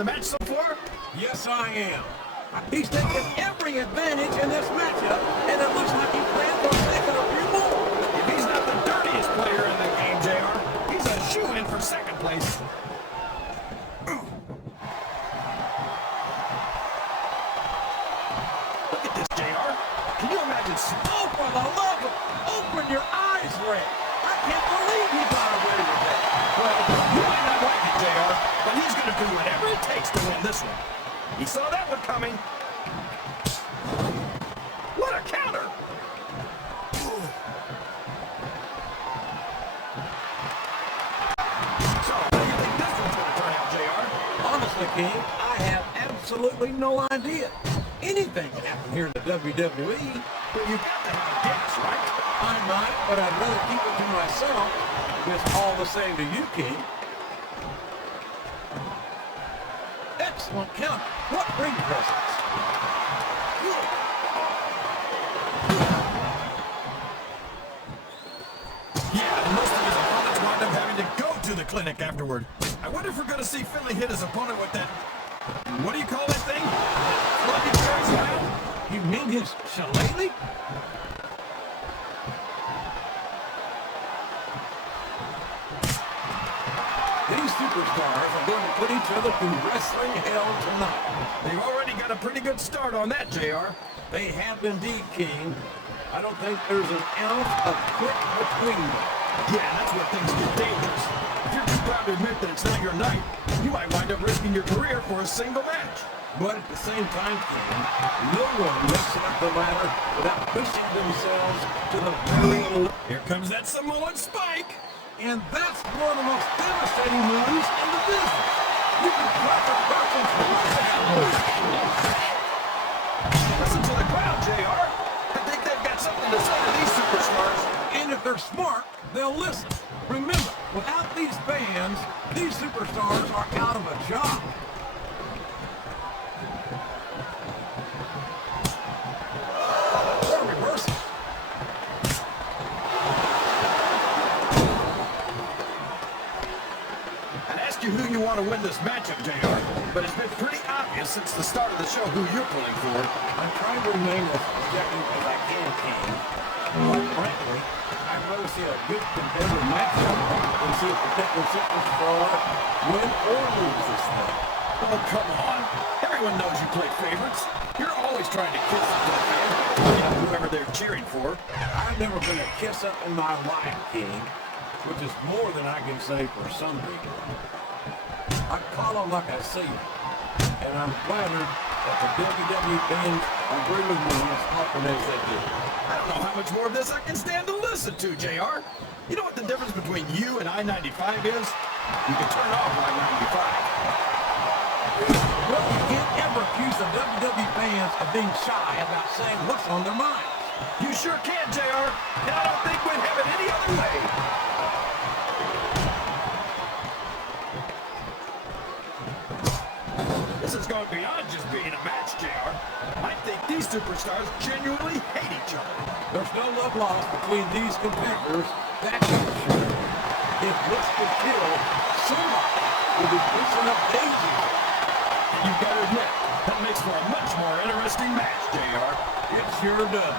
the match so far? Yes, I am. He's taking every advantage in this matchup, and it looks like he plans on taking a few more. If he's not the dirtiest player in the game, JR, he's a shoo-in for second place. Look at this, JR. Can you imagine? Oh, for the love of... Open your eyes, Ray. I can't believe he got away with that. Well, you might not like it, JR, but he's going to do whatever it takes to win this one. He saw that one coming. What a counter! So, how do you think this one's going to turn out, JR? Honestly, King, I have absolutely no idea. Anything can happen here in the WWE. Well, you got to have a guess, right? I might, but I'd rather keep it to myself. It's all the same to you, King. Excellent counter. What ring presence. Yeah, most of his opponents wind up having to go to the clinic afterward. I wonder if we're going to see Finlay hit his opponent with that... What do you call that thing? Lucky carries around? You mean his shillelagh? These superstars are going to put each other through wrestling hell tonight. They've already got a pretty good start on that, JR. They have indeed, King. I don't think there's an ounce of quick between them. Yeah, that's where things get dangerous. If you're too proud to admit that it's not your night, you might wind up risking your career for a single match. But at the same time, King, no one lifts up the ladder without pushing themselves to the very limit. Here comes that Samoan spike. And that's one of the most devastating moves in the business. You can crush a person for Listen to the crowd, JR. I think they've got something to say to these superstars. And if they're smart, they'll listen. Remember, without these fans, these superstars are out of a job. What a reversal. I asked you who you want to win this matchup, JR, but it's been pretty obvious since the start of the show who you're pulling for. I'm trying to remain as objective as I can, King. But frankly, I'd rather see a good competitive matchup than see a particular superstar win or lose this thing. Oh, come on. Everyone knows you play favorites. You're always trying to kiss up to the fan, you know, whoever they're cheering for. I've never been a kiss up in my life, King, which is more than I can say for some people. I call them like I see them, and I'm flattered that the WWE fans agree with me as often as they do. I don't know how much more of this I can stand to listen to, JR. You know what the difference between you and I-95 is? You can turn off I-95. Well, you can't ever accuse the WWE fans of being shy about saying what's on their minds. You sure can, JR, and I don't think we'd have it any other way. This is going beyond just being a match, JR. I think these superstars genuinely hate each other. There's no love lost between these competitors, that's for sure. If looks could kill, somebody will be pushing up daisies. You've got to admit, that makes for a much more interesting match, JR. It sure does.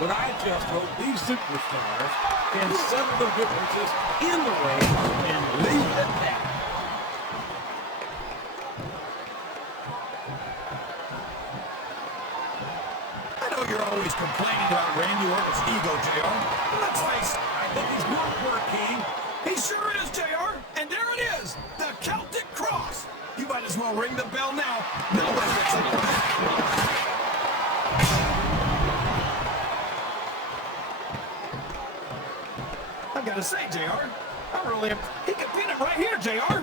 But I just hope these superstars can settle the differences in the ring and leave it at that. I know you're always complaining about Randy Orton's ego, JR. But let's face it, I think he's work for a king. he sure is, JR. And there it is, the Celtic Cross. You might as well ring the bell now. No one gets it. I gotta say, JR, I really am. He could pin it right here, JR.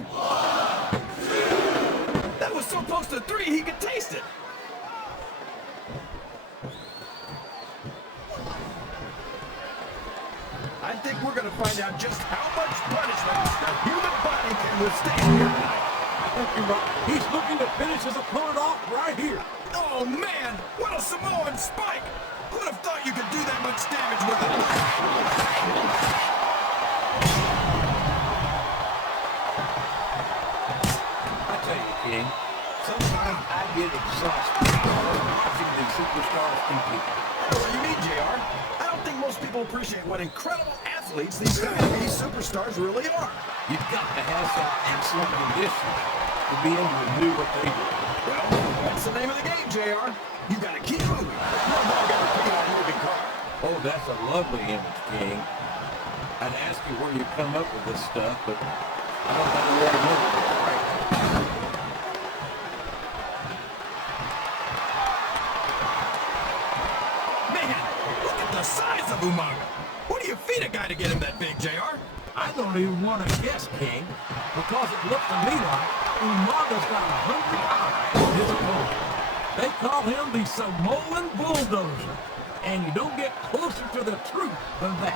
That was so close to 3, he could taste it. I think we're gonna find out just how much punishment the human body can withstand here tonight. I think you're right. He's looking to finish his opponent off right here. Oh man, what a Samoan spike! Who would have thought you could do that much damage with it? I tell you, King, get exhausted watching these superstars compete. What do you mean, JR? I don't think most people appreciate what incredible athletes these WWE superstars really are. You've got to have some excellent condition to be able to do what they do. Well, that's the name of the game, JR. You gotta keep moving. No dog ever peed on a moving car. Oh, that's a lovely image, King. I'd ask you where you come up with this stuff, but I don't think you ever look at it right now. Man, look at the size of Umaga. What do you feed a guy to get him that big, JR? I don't even want to guess, King, because it looks to me like Umaga's got a hungry eye on his opponent. They call him the Samoan Bulldozer, and you don't get closer to the truth than that.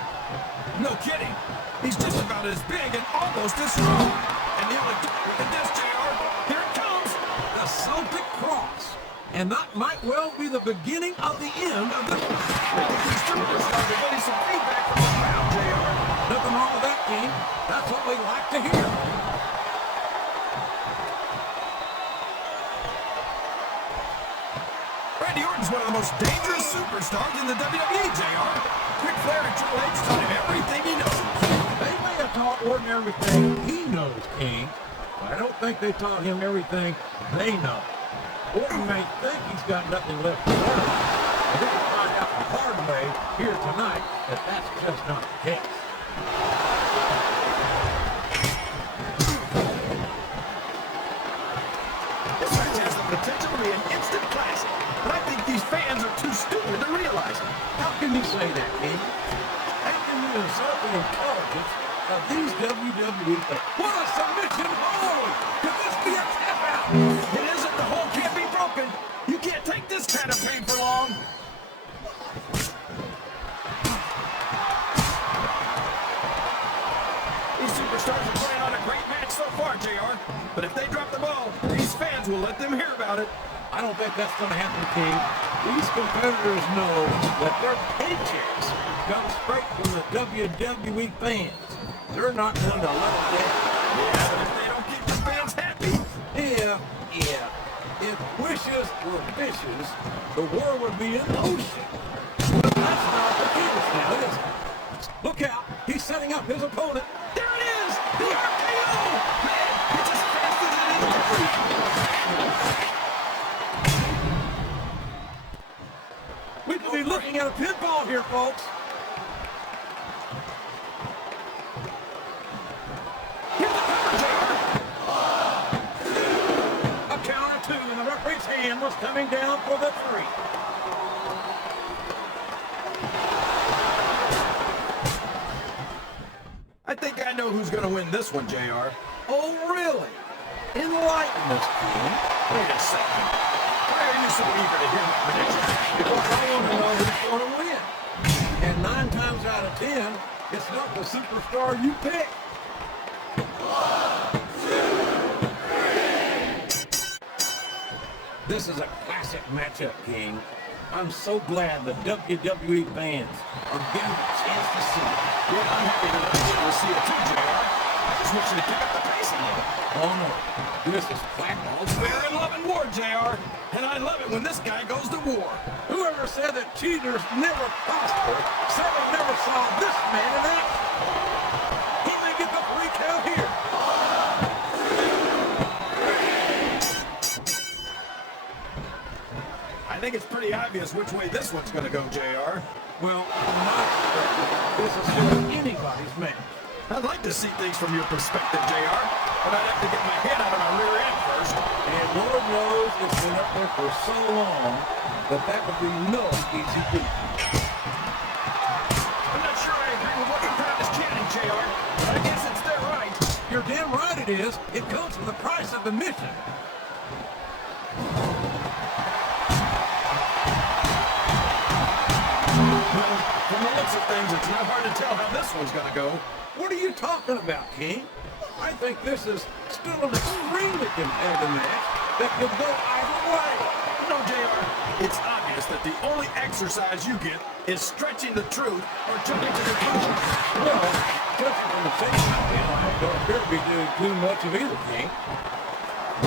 No kidding. He's just about as big and almost as strong. And the only with this, JR, here it comes. The Celtic Cross. And that might well be the beginning of the end of the These superstars are getting some feedback from the crowd, JR. Nothing wrong with that, King. That's what we like to hear. Randy Orton's one of the most dangerous superstars in the WWE, JR. Ric Flair and Triple H taught him everything he knows. They may have taught Orton everything he knows, King. But I don't think they taught him everything they know. Orton may think he's got nothing left to learn. But we're going to find out the hard way here tonight that that's just not the case. This match has the potential to be an instant classic, but I think these fans are too stupid to realize it. How can you say that, King? How can you insult the intelligence of these WWE fans? What a submission! Holy! Could this be a tap out? It isn't. The hole can't be broken. You can't take this kind of pain for long. These superstars are putting on a great match so far, JR. But if they drop the ball, these fans will let them hear about it. I don't think that's going to happen, King. These competitors know that their paychecks come straight from the WWE fans. They're not going to let it down. Yeah, but if they don't keep the fans happy. Yeah. If wishes were fishes, the world would be an ocean. But that's not the case now, is it? Look out. He's setting up his opponent. There it is! The RKO! Man, it's as fast as it is. We could be looking at a pinfall here, folks. Here's the cover, JR. A count of two, and the referee's hand was coming down for the 3. I think I know who's going to win this one, JR. Oh, really? Enlighten us, King. Wait a second. Why are you so eager to hear my prediction? Because I want to know who's going to win. And 9 times out of 10, it's not the superstar you pick. 1, 2, 3. This is a classic matchup, King. I'm so glad the WWE fans are getting a chance to see it. Yeah, I'm happy to be able to see it too, JR. I just wish you'd pick up the pace a little. Oh, no. This is blackball's Fair and love and war, JR. And I love it when this guy goes to war. Whoever said that cheaters never prosper said they never saw this man in action. He may get the 3 count here. I think it's pretty obvious which way this one's going to go, JR. Well, from my perspective, this is still anybody's match. I'd like to see things from your perspective, JR, but I'd have to get my head out of my rear end first. And Lord knows it's been up there for so long that would be no easy feat. I'm not sure I agree with what the crowd is chanting, JR, but I guess it's their right. You're damn right it is. It comes with the price of admission. Well, from the looks of things, it's not hard to tell how this one's going to go. What are you talking about, King? I think this is still an extremely competitive match that could go either way. No, JR, it's obvious that the only exercise you get is stretching the truth or jumping to conclusions. Well, judging from the face I don't appear to be doing too much of either, King.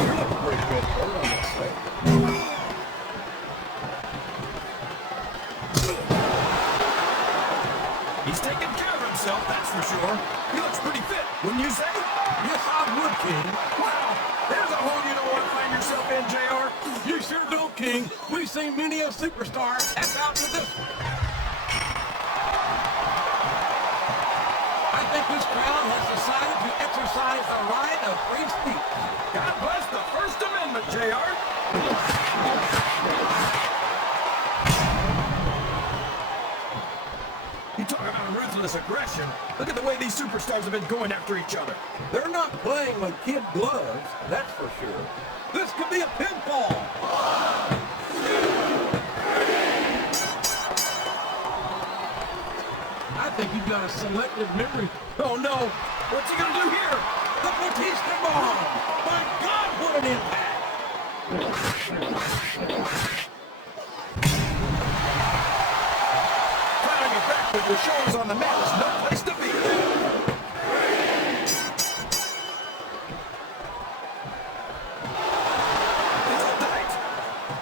You're a pretty good bird, I must say. He's taking care of himself, that's for sure. He looks pretty fit, wouldn't you say? Yes, I would, King. Wow, there's a hole you don't want to find yourself in, JR. You sure don't, King. We've seen many a superstar pass out to this one. I think this crowd has decided to exercise the right of free speech. God bless the First Amendment, JR. You talk about ruthless aggression. Look at the way these superstars have been going after each other. They're not playing with kid gloves, that's for sure. This could be a pinfall. I think you've got a selective memory. Oh no, what's he gonna do here? The Batista bomb! My God, what an impact! Flat on your back with your shoulders on the mat is no place to be. It's all tight.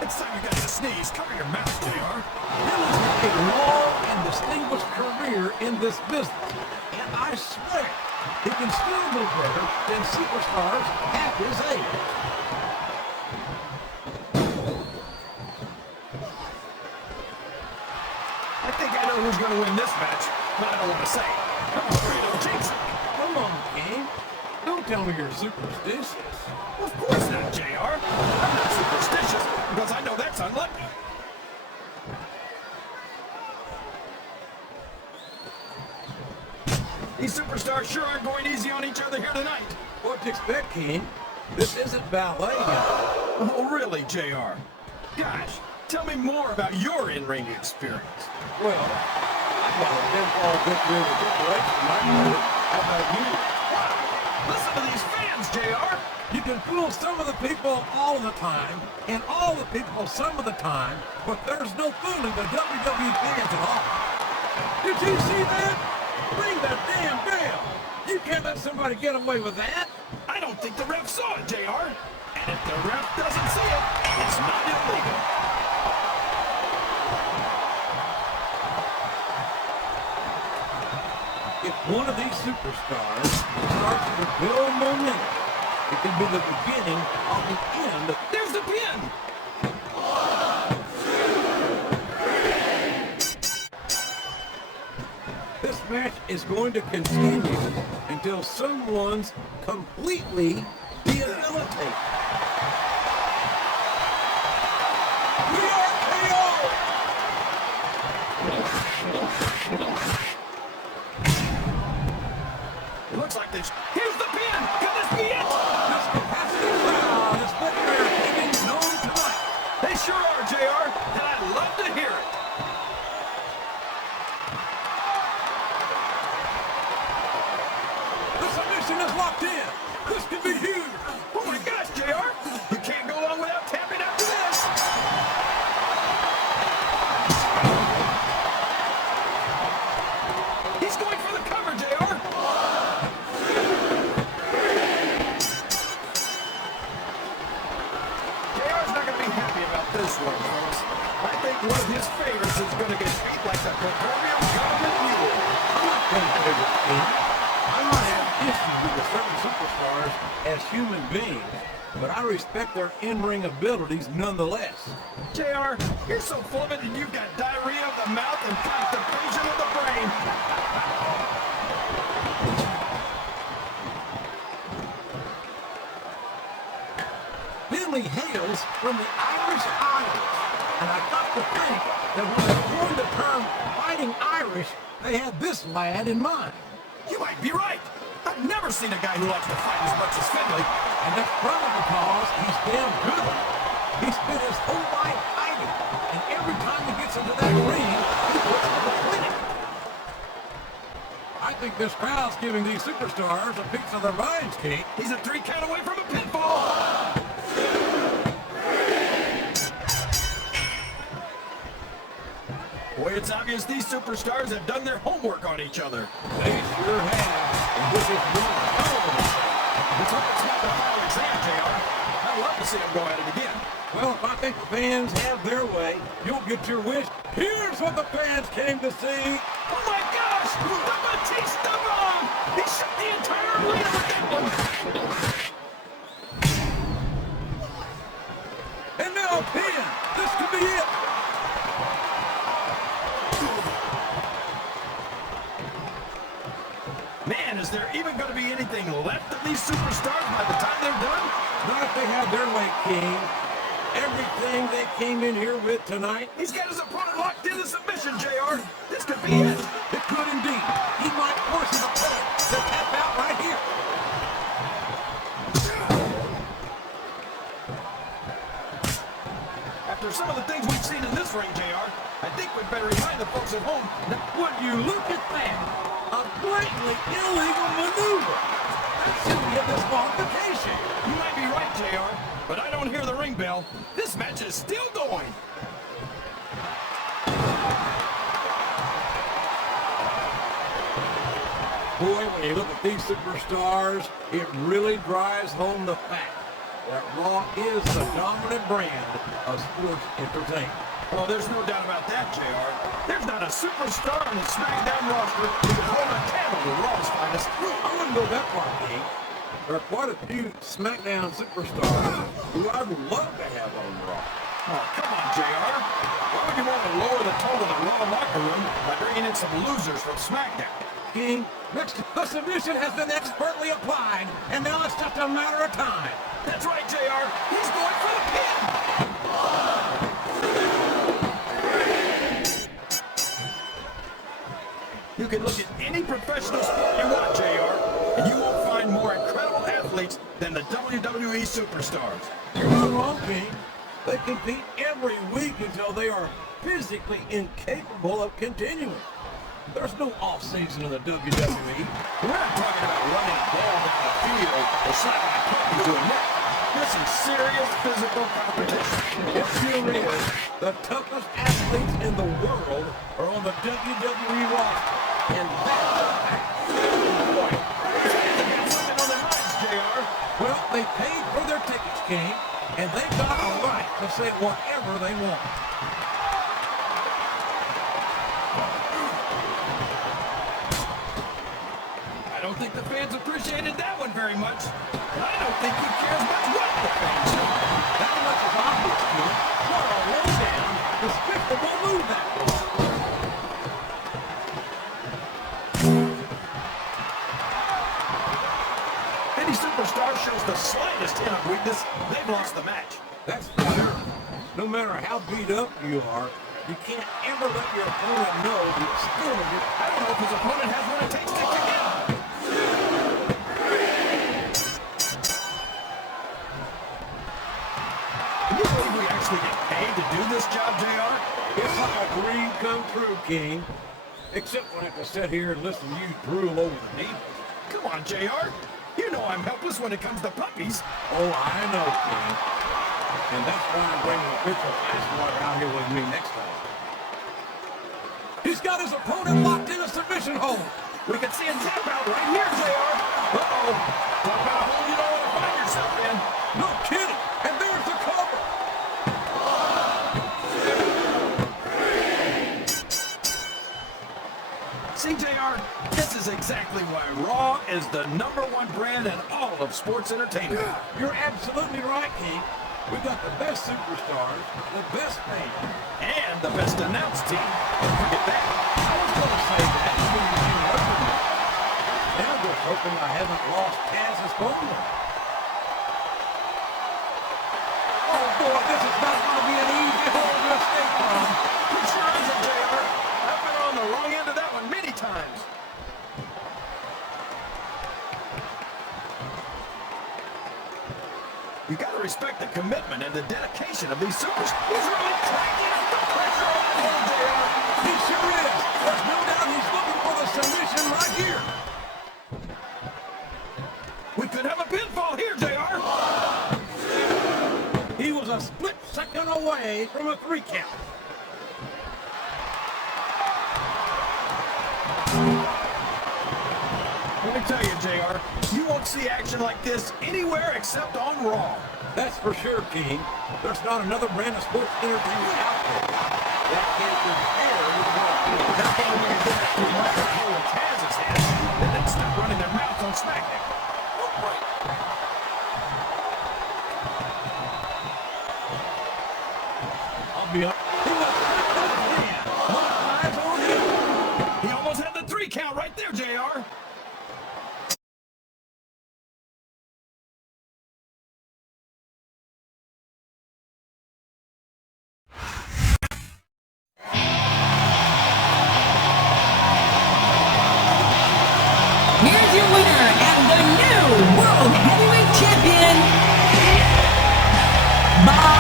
It's time you guys to sneeze. Cover your mouth, JR. Billy's had a long and distinguished career in this business, and I swear he can still do better than superstars half his age. I think I know who's going to win this match, but I don't want to say. I'm afraid of jinx it. Come on, King. Don't tell me you're superstitious. Of course not, JR. I'm not superstitious because I know that's unlucky. These superstars sure aren't going easy on each other here tonight. What to expect, King? This isn't ballet, you know. Oh, really, JR? Gosh, tell me more about your in-ring experience. Well, I've got a pinfall victory with the collection. How about you? Listen to these fans, JR. You can fool some of the people all the time, and all the people some of the time, but there's no fooling the WWE fans at all. Did you see that? Ring that damn bell! You can't let somebody get away with that! I don't think the ref saw it, JR. And if the ref doesn't see it, it's not illegal. If one of these superstars starts to build momentum, it could be the beginning of the end. There's the pin. This match is going to continue until someone's completely rehabilitated. We are KO! It looks like this. Here's the pin. Could this be it? This capacity crowd is what they're making known tonight. They sure are, JR. And I'd love to hear it. The submission is locked in. This could be huge. Oh my gosh, JR. You can't go on without tapping after this. He's going for the cover, JR. JR's not going to be happy about this one, folks. I think one of his favorites is going to get beat like the proverbial government mule. I'm not going to favorite team. I might have issues with certain superstars as human beings, but I respect their in-ring abilities nonetheless. JR, you're so full of it and you've got diarrhea of the mouth and constipation of the brain. Finlay hails from the Irish Isles, and I got to think that when they coined the term fighting Irish, they had this lad in mind. You might be right. I've never seen a guy who likes to fight as much as Finlay. And that's probably because he's damn good. He spent his whole life fighting, and every time he gets into that ring, he puts up a clinic. I think this crowd's giving these superstars a piece of their minds, King. He's a 3 count away from a pinfall. Boy, it's obvious these superstars have done their homework on each other. They sure have. And this is one hell of a Let's hope it's not the final exam, JR. I love to see them go at it again. Well, if I think the fans have their way, you'll get your wish. Here's what the fans came to see. Oh my gosh! The Batista bomb! He shook the entire arena with that one! And now a pin. This could be it. Man, is there even going to be anything left of these superstars by the time they're done? Not if they have their way, King. Everything they came in here with tonight. He's got his opponent locked in a submission, JR. This could be it. It could indeed. He might force his opponent to tap out right here. After some of the things we've seen in this ring, JR, I think we'd better remind the folks at home that Would you look at that? A blatantly illegal maneuver. That should be a disqualification. you might be right, JR, but I don't hear the ring bell. This match is still going. Boy, when you look at these superstars, it really drives home the fact that Raw is the dominant brand of sports entertainment. Oh, there's no doubt about that, JR. There's not a superstar on the SmackDown roster who can hold a candle to Raw's finest. I wouldn't go that far, King. There are quite a few SmackDown superstars who I'd love to have on Raw. Oh, come on, JR. Why would you want to lower the tone of the Raw locker room by bringing in some losers from SmackDown? King, the submission has been expertly applied, and now it's just a matter of time. That's right, JR. He's going for the pin. You can look at any professional sport you want, JR, and you won't find more incredible athletes than the WWE superstars. You're not wrong, King. They compete every week until they are physically incapable of continuing. There's no off-season in the WWE. We're not talking about running a ball into the field or slapping a puppy to a neck. This is serious physical competition. It sure is. The toughest athletes in the world are on the WWE roster. And that's a fact. Boy, they got something on their minds, JR. Well, they paid for their tickets, King, and they've got a right to say whatever they want. I don't think the fans appreciated that one very much. And I don't think he cares much what the fans do. That much is obvious, King. What a low-down, despicable move that was. Any superstar shows the slightest hint of weakness, they've lost the match. That's fair. No matter how beat up you are, you can't ever let your opponent know the extent of it. I don't know if his opponent has what it takes to kick out. Can you believe we actually get paid to do this job, JR? It's like a dream come true, King. Except when I have to sit here and listen to you drool over the knee. Come on, JR. You know I'm helpless when it comes to puppies. Oh, I know, King. And that's why I'm bringing official ice water out here with me next time. He's got his opponent locked in a submission hold. We can see a tap out right here, JR. Uh-oh. Talk about a hole you don't want to find yourself in. No kidding. And there's the cover. See, JR, this is exactly why Raw is the #1 brand in all of sports entertainment. You're absolutely right, King. We've got the best superstars, the best fans. And the best announced team. Don't forget that. I was going to say that. Now I'm just hoping I haven't lost Taz's phone number. Oh boy, this is not going to be an easy hole to escape from. It sure isn't, JR. I've been on the wrong end of that one many times. You gotta respect the commitment and the dedication of these superstars. He's really cranking up the pressure on that hole, JR. He sure is. There's no doubt he's looking for the submission right here. We could have a pinfall here, JR. He was a split second away from a 3 count. Let me tell you, JR, you won't see action like this anywhere except on Raw. That's for sure, King. There's not another brand of sports entertainment out there that can compare with what That thing when you're doing it too much, like Howard Taz's has, then they stop running their mouths on SmackDown. Oh, right. I'll be up. He almost had the 3 count right there, JR. Here's your winner and the new World Heavyweight Champion, Batista.